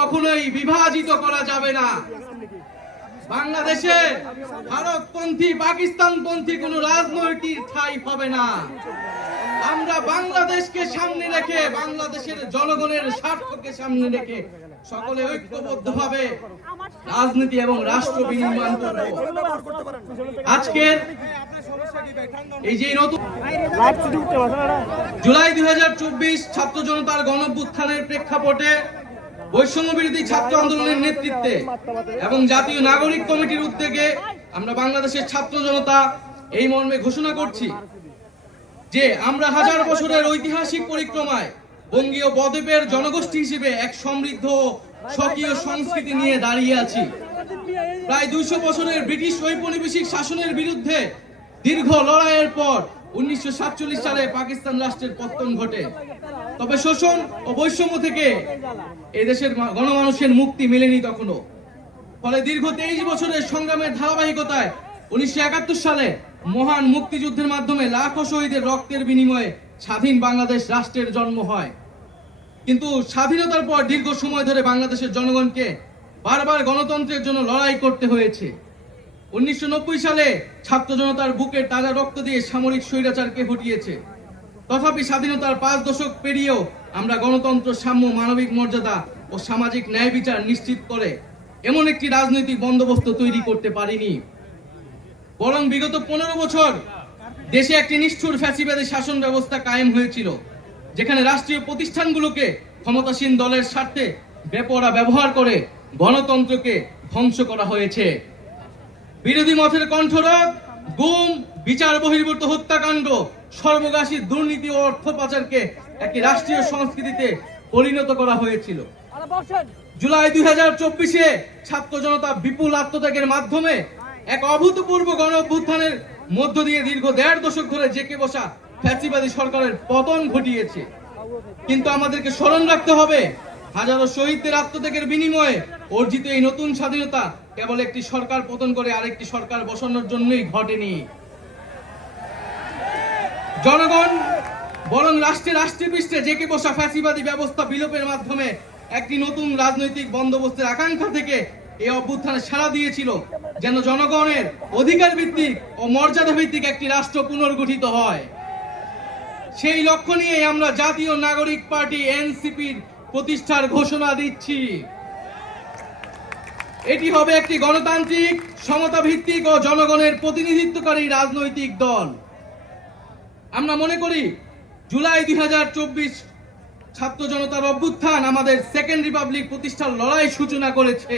কখনোই বিভাজিত করা যাবে না। বাংলাদেশে ভারতপন্থী পাকিস্তানপন্থী কোনো রাজনৈতিক ঠাই হবে না। আমরা বাংলাদেশকে সামনে রেখে বাংলাদেশের জনগণের স্বার্থকে সামনে রেখে সকলে ঐক্যবদ্ধভাবে রাজনীতি এবং রাষ্ট্র বিনির্মাণ করব। আজকের এই যে নতুন জুলাই দুই হাজার চব্বিশ ছাত্র জনতার গণভ্যুত্থানের প্রেক্ষাপটে বৈষম্য বিরোধী ছাত্র আন্দোলনের নেতৃত্বে এবং জাতীয় নাগরিক কমিটির উদ্যোগে আমরা বাংলাদেশের ছাত্র জনতা এই মর্মে ঘোষণা করছি যে আমরা হাজার বছরের ঐতিহাসিক পরিক্রমায় বঙ্গীয় বদ্বীপের জনগোষ্ঠী হিসেবে এক সমৃদ্ধ স্বকীয় সংস্কৃতি নিয়ে দাঁড়িয়ে আছি। প্রায় দুইশো বছরের ব্রিটিশ ঔপনিবেশিক শাসনের বিরুদ্ধে দীর্ঘ লড়াইয়ের পর উনিশশো সাতচল্লিশ সালে পাকিস্তান রাষ্ট্রের পত্তন ঘটে। তবে শোষণ ও বৈষম্য থেকে এই দেশের গণমানুষের মুক্তি মেলেনি তখনো ফলে দীর্ঘ তেইশ বছরের সংগ্রামের ধারাবাহিকতায় উনিশশো একাত্তর সালে মহান মুক্তিযুদ্ধের মাধ্যমে লাখো শহীদের রক্তের বিনিময়ে স্বাধীন বাংলাদেশ রাষ্ট্রের জন্ম হয়। কিন্তু স্বাধীনতার পর দীর্ঘ সময় ধরে বাংলাদেশের জনগণকে বারবার গণতন্ত্রের জন্য লড়াই করতে হয়েছে। উনিশশো নব্বই সালে ছাত্র জনতার বুকের তাজা রক্ত দিয়ে সামরিক স্বৈরাচারকে হটিয়েছে। তথাপি স্বাধীনতার পাঁচ দশক পেরিয়েও আমরা গণতন্ত্র, সাম্য, মানবিক মর্যাদা ও সামাজিক ন্যায় বিচার নিশ্চিত করে এমন একটি রাজনৈতিক বন্দোবস্ত তৈরি করতে পারিনি। বরং বিগত পনেরো বছর দেশে একটি নিষ্ঠুর ফ্যাসিবাদী শাসন ব্যবস্থা কায়েম হয়েছিল, যেখানে রাষ্ট্রীয় প্রতিষ্ঠানগুলোকে ক্ষমতাসীন দলের স্বার্থে বেপরা ব্যবহার করে গণতন্ত্রকে ধ্বংস করা হয়েছে। বিরোধী মতের কণ্ঠরোধ, গুম, বিচার বহির্ভূত হত্যাকাণ্ড সর্বগাসী দুর্নীতি ও অর্থ পাচারকে একটি রাষ্ট্রীয় সংস্কৃতিতে পরিণত করা হয়েছিল। জুলাই দুই হাজার চব্বিশে ছাত্র জনতা বিপুল আত্মত্যাগের মাধ্যমে এক অভূতপূর্ব গণ অভ্যুত্থানের মধ্য দিয়ে দীর্ঘ দেড় দশক ধরে জেকে বসা ফ্যাসিবাদী সরকারের পতন ঘটিয়েছে। কিন্তু আমাদেরকে স্মরণ রাখতে হবে হাজারো শহীদদের আত্মত্যাগের বিনিময়ে অর্জিত এই নতুন স্বাধীনতা কেবল একটি সরকার পতন করে আরেকটি সরকার বসানোর জন্যই ঘটেনি। জনগণ বরং রাষ্ট্রে রাষ্ট্রে পৃষ্ঠে জেকে বসা ফ্যাসিবাদী ব্যবস্থা বিলোপের মাধ্যমে একটি নতুন রাজনৈতিক বন্দোবস্তের আকাঙ্ক্ষা থেকে এই অভ্যুত্থানে সাড়া দিয়েছিল, যেন জনগণের অধিকার ভিত্তিক ও মর্যাদা ভিত্তিক একটি রাষ্ট্র পুনর্গঠিত হয়। সেই লক্ষ্য নিয়ে আমরা জাতীয় নাগরিক পার্টি এনসিপির প্রতিষ্ঠার ঘোষণা দিচ্ছি। এটি হবে একটি গণতান্ত্রিক সমতা ভিত্তিক ও জনগণের প্রতিনিধিত্বকারী রাজনৈতিক দল। আমরা মনে করি জুলাই দুই হাজার চব্বিশ ছাত্র জনতার অভ্যুত্থান আমাদের সেকেন্ড রিপাবলিক প্রতিষ্ঠার লড়াই সূচনা করেছে।